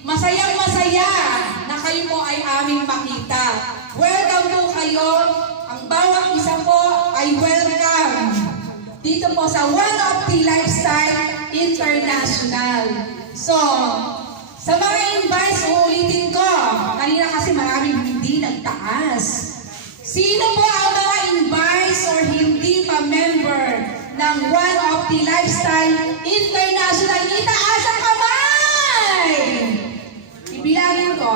Masayang masaya na kayo po ay aming makita. Welcome po kayo. Ang bawat isa po ay welcome dito po sa One of the Lifestyle International. So, sa mga invites, uulitin ko. Kanina kasi maraming hindi nagtaas. Sino po ang mga invites or hindi pa member ng One of the Lifestyle International? Itaas ang kamay! Ibilangin ko.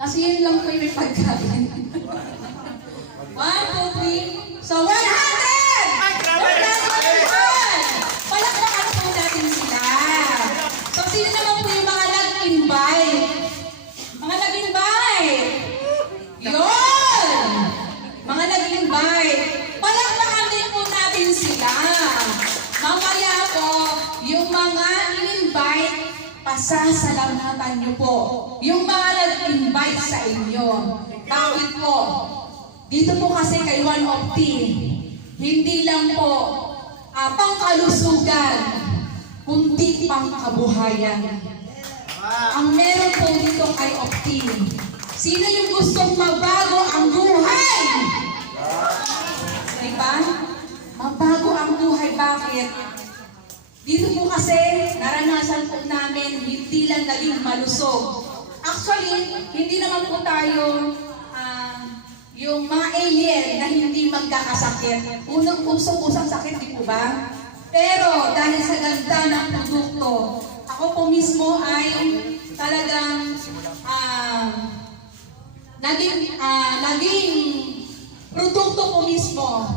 Kasi yun lang po yung may pagkain. 1, 2, 3. So, 100! Palakpakan po natin sila. So, sino naman po yung mga nag-invite? Mga nag-invite! Yun! Mga nag-invite. Palakpakan din po natin sila. Mamaya po, yung mga in-invite, pasasalamatan niyo po. Yung mga nag-invite sa inyo. Bakit po? Dito po kasi kay One of the, hindi lang po pangkalusugan, kundi pangkabuhayan. Ang meron po dito kay Opti. Sino yung gustong mabago ang buhay? Diba? Mabago ang buhay. Bakit? Dito po kasi, naranasan po namin, hindi lang naging malusog. Actually, hindi naman po tayo yung mga alien na hindi magkakasakit. Usong-usang sakit, di po ba? Pero dahil sa ganda ng produkto, ako po mismo ay talagang naging produkto po mismo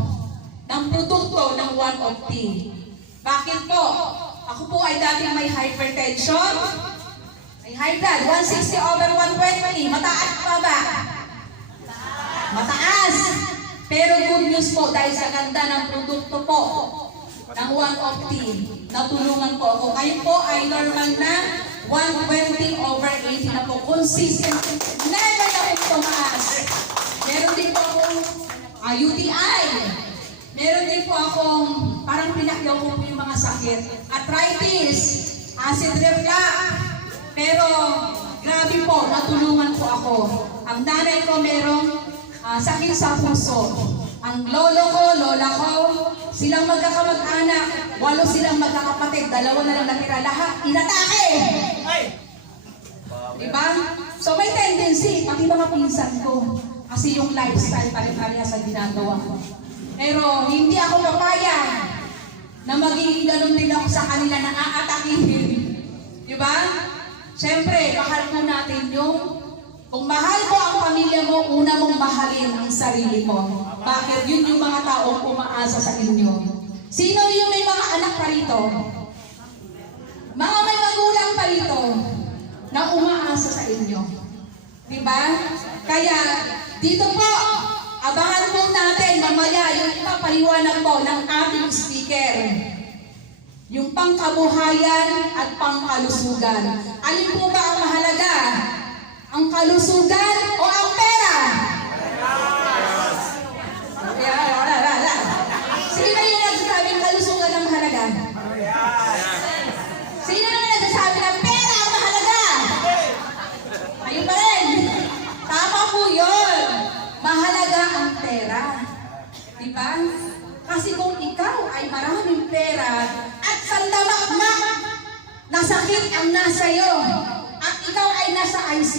ng produkto ng One of the. Bakit po? Ako po ay dating may hypertension, may high blood, 160/120. Mataas pa ba? Mataas! Pero good news po dahil sa ganda ng produkto po ng One of the, natulungan po ako. Kayo po ay normal na 120/80 na po. Consistent. Never na po tumaas. Meron din po akong UTI. Meron din po akong parang pinakyaw ko po yung mga sakit. Arthritis, acid reflux. Pero grabe po, natulungan po ako. Ang nanay ko merong sakit sa puso. Ang lolo ko, lola ko, silang magkakamag-anak, 8 silang magkakapatid, 2 na lang natira, lahat inatake! Diba? So may tendency, pati mga pinsan ko, kasi yung lifestyle pare-pareha sa ginagawa ko. Pero hindi ako papayag na magiging ganun din ako sa kanila na aatakihin. Diba? Siyempre, mahal po natin yung kung mahal mo ang pamilya mo, una mong mahalin ang sarili mo. Bakit? Yun yung mga taong umaasa sa inyo. Sino yung may mga anak pa rito? Mga may magulang pa rito na umaasa sa inyo. Diba? Kaya, dito po, abangan po natin mamaya yung ipapaliwanag po ng ating speaker. Yung pangkabuhayan at pangkalusugan. Alin po ba ang mahalaga? Ang kalusugan o ang pera? Sino yung nagsasabing kalusugan ang mahalaga? Sino naman nagsasabi na pera ang mahalaga? Ayun pa rin. Tama po yun. Mahalaga ang pera. Diba? Kasi kung ikaw ay maraming pera at sandamakmak na sakit ang nasa iyo at ikaw ay nasa ICU,